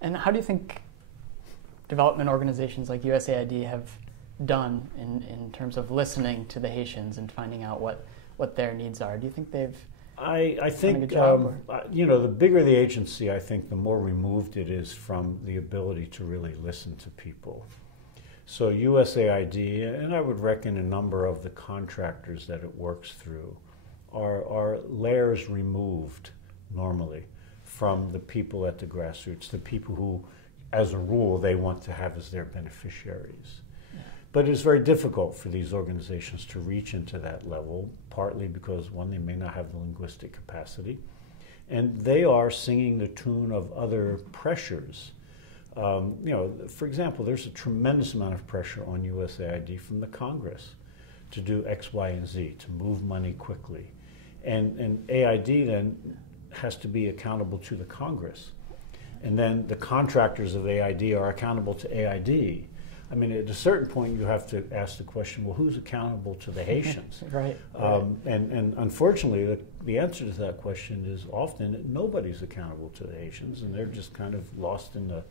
And how do you think development organizations like USAID have done in terms of listening to the Haitians and finding out what their needs are? Do you think they've I think, done a good job, the bigger the agency, I think the more removed it is from the ability to really listen to people. So USAID, and I would reckon a number of the contractors that it works through, are layers removed normally from the people at the grassroots, the people who, as a rule, they want to have as their beneficiaries. Yeah. But it's very difficult for these organizations to reach into that level, partly because, one, they may not have the linguistic capacity, and they are singing the tune of other pressures. For example, there's a tremendous amount of pressure on USAID from the Congress to do X, Y, and Z, to move money quickly. And AID then has to be accountable to the Congress. And then the contractors of AID are accountable to AID. I mean, at a certain point, you have to ask the question, well, who's accountable to the Haitians? Right. And unfortunately, the answer to that question is often that nobody's accountable to the Haitians, and they're just kind of lost in the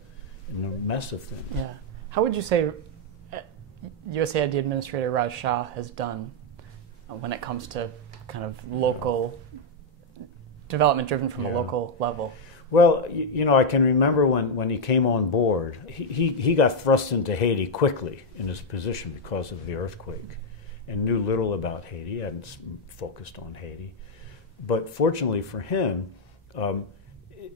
mess of things. Yeah. How would you say USAID Administrator Raj Shah has done when it comes to kind of local development driven from a local level? Well, I can remember when he came on board, he got thrust into Haiti quickly in his position because of the earthquake and knew little about Haiti, hadn't focused on Haiti. But fortunately for him,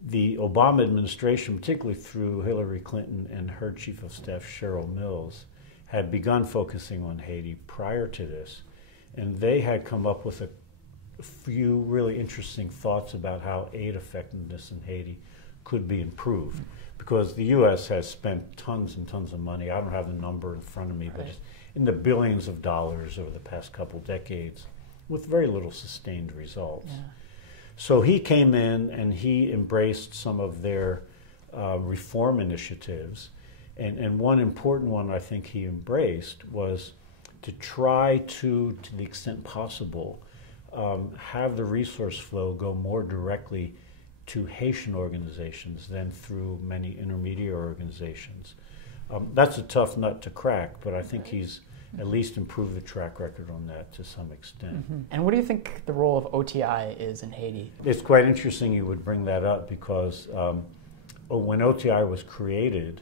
the Obama administration, particularly through Hillary Clinton and her chief of staff, Cheryl Mills, had begun focusing on Haiti prior to this. And they had come up with a few really interesting thoughts about how aid effectiveness in Haiti could be improved. Because the U.S. has spent tons and tons of money. I don't have the number in front of me, but it's in the billions of dollars over the past couple decades with very little sustained results. Yeah. So he came in and he embraced some of their reform initiatives. And one important one I think he embraced was to try to the extent possible, have the resource flow go more directly to Haitian organizations than through many intermediate organizations. That's a tough nut to crack, but I think he's at least improved the track record on that to some extent. Mm-hmm. And what do you think the role of OTI is in Haiti? It's quite interesting you would bring that up because when OTI was created,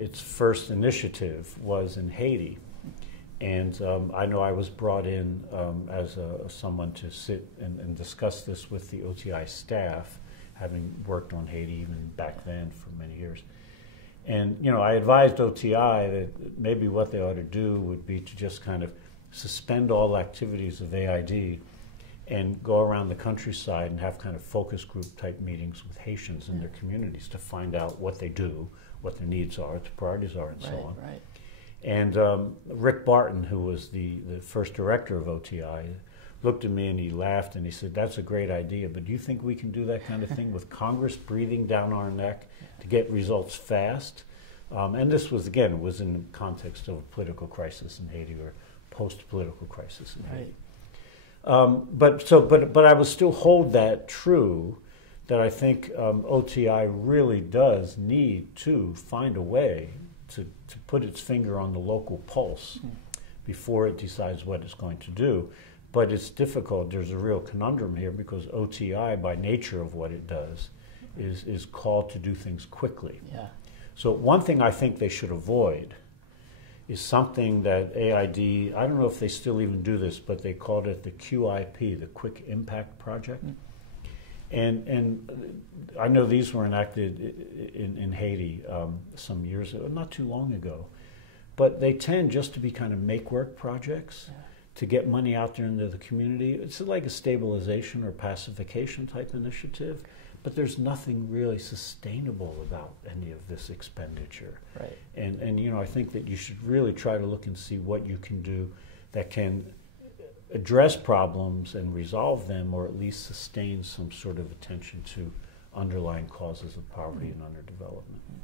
its first initiative was in Haiti. And I know I was brought in as someone to sit and discuss this with the OTI staff, having worked on Haiti even back then for many years. And, I advised OTI that maybe what they ought to do would be to just kind of suspend all activities of AID and go around the countryside and have kind of focus group type meetings with Haitians in their communities to find out what they do, what their needs are, what the priorities are, and so on. Right. And Rick Barton, who was the first director of OTI, looked at me and he laughed and he said, "That's a great idea, but do you think we can do that kind of thing with Congress breathing down our neck to get results fast?" And this was, again, it was in the context of a political crisis in Haiti or post-political crisis in Haiti. But I will still hold that true, that I think OTI really does need to find a way to put its finger on the local pulse before it decides what it's going to do. But it's difficult. There's a real conundrum here because OTI, by nature of what it does, is called to do things quickly. Yeah. So one thing I think they should avoid is something that AID, I don't know if they still even do this, but they called it the QIP, the Quick Impact Project. And I know these were enacted in Haiti some years ago, not too long ago. But they tend just to be kind of make-work projects to get money out there into the community. It's like a stabilization or pacification type initiative, but there's nothing really sustainable about any of this expenditure. Right. And I think that you should really try to look and see what you can do that can address problems and resolve them, or at least sustain some sort of attention to underlying causes of poverty and underdevelopment.